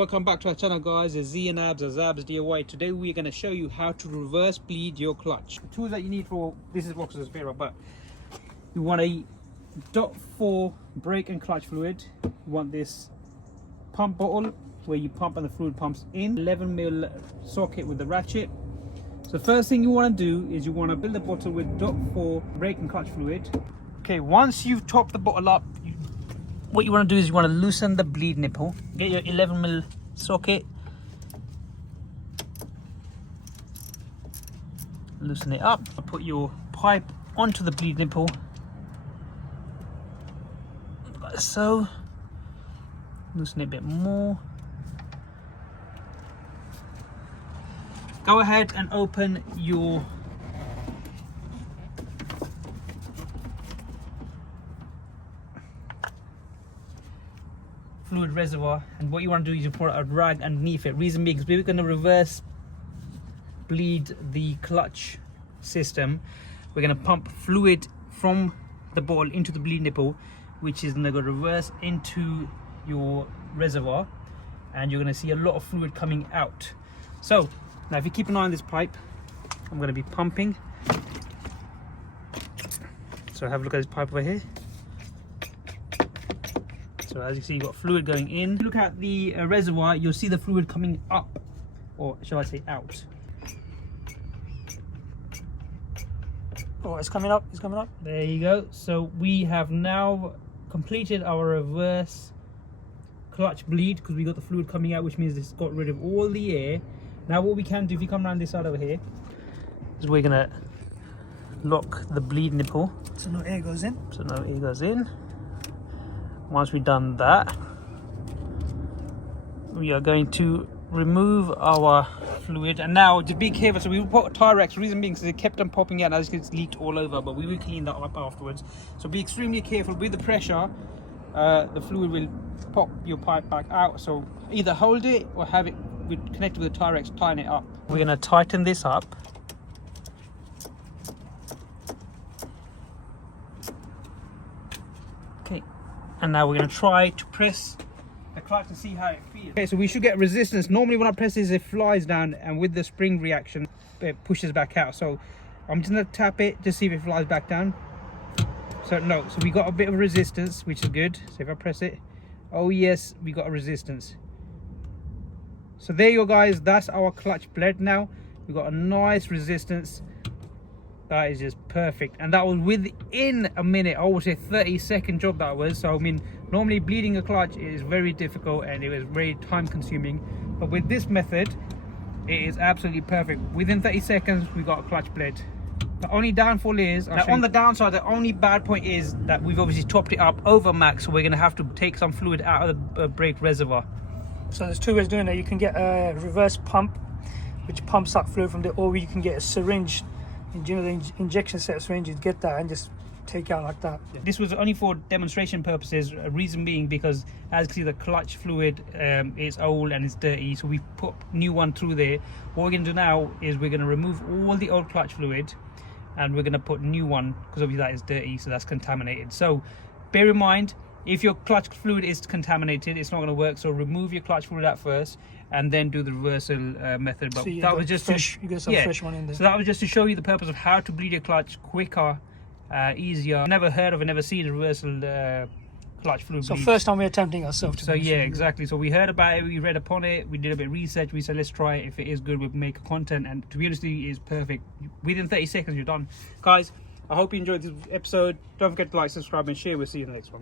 Welcome back to our channel, guys. It's Z and Abs, Zabs DIY. Today we're going to show you how to reverse bleed your clutch. The tools that you need for this is Vauxhall Zafira, but you want a .4 brake and clutch fluid. You want this pump bottle where you pump and the fluid pumps in. 11mm socket with the ratchet. So the first thing you want to do is you want to fill the bottle with .4 brake and clutch fluid. Okay, once you've topped the bottle up, what you want to do is you want to loosen the bleed nipple. Get your 11mm socket, loosen it up, put your pipe onto the bleed nipple like so, loosen it a bit more. Go ahead and open your fluid reservoir, and what you want to do is you put a rag underneath it. Reason being, because we're going to reverse bleed the clutch system. We're going to pump fluid from the ball into the bleed nipple, which is going to go reverse into your reservoir, and you're going to see a lot of fluid coming out. So now if you keep an eye on this pipe, I'm going to be pumping. So have a look at this pipe over here. So as you see, you've got fluid going in. Look at the reservoir, you'll see the fluid coming up, or shall I say out. Oh, it's coming up, it's coming up. There you go. So we have now completed our reverse clutch bleed, because we got the fluid coming out, which means it's got rid of all the air. Now what we can do, if you come around this side over here, is we're gonna lock the bleed nipple. So no air goes in. So no air goes in. Once we've done that, we are going to remove our fluid. And now to be careful, so we will put Tyrex, reason being because it kept on popping out as it's leaked all over, but we will clean that up afterwards. So be extremely careful with the pressure. The fluid will pop your pipe back out, so either hold it or have it connected with the Tyrex, tighten it up. We're going to tighten this up. Okay. And now we're going to try to press the clutch and see how it feels. Okay, so we should get resistance. Normally when I press this, it flies down, and with the spring reaction, it pushes back out. So I'm just going to tap it to see if it flies back down. So no, so we got a bit of resistance, which is good. So if I press it, oh yes, we got a resistance. So there you go, guys. That's our clutch bled now. We got a nice resistance. That is just perfect, and that was within a minute. I would say 30-second job that was. So I mean, normally bleeding a clutch is very difficult and it was very time consuming, but with this method it is absolutely perfect. Within 30 seconds we got a clutch bled. The only downfall is that on the downside, the only bad point is that we've obviously topped it up over max, so we're going to have to take some fluid out of the brake reservoir. So there's two ways of doing it. You can get a reverse pump which pumps up fluid from there, or you can get a syringe. You know, the injection set syringe, you get that and just take out like that. This was only for demonstration purposes, reason being because as you can see, the clutch fluid is old and it's dirty, so we put new one through there. What we're going to do now is we're going to remove all the old clutch fluid and we're going to put new one, because obviously that is dirty, so that's contaminated. So bear in mind, if your clutch fluid is contaminated, it's not going to work. So remove your clutch fluid out first and then do the reversal method. But so that was just fresh, you get some fresh one in there. So that was just to show you the purpose of how to bleed your clutch quicker, easier. Never heard of and never seen a reversal clutch fluid bleed. So first time we're attempting ourselves. So yeah, exactly. So we heard about it, we read upon it, we did a bit of research, we said let's try it. If it is good, we'll make a content, and to be honest, it is perfect. Within 30 seconds you're done. Guys, I hope you enjoyed this episode. Don't forget to like, subscribe and share. We'll see you in the next one.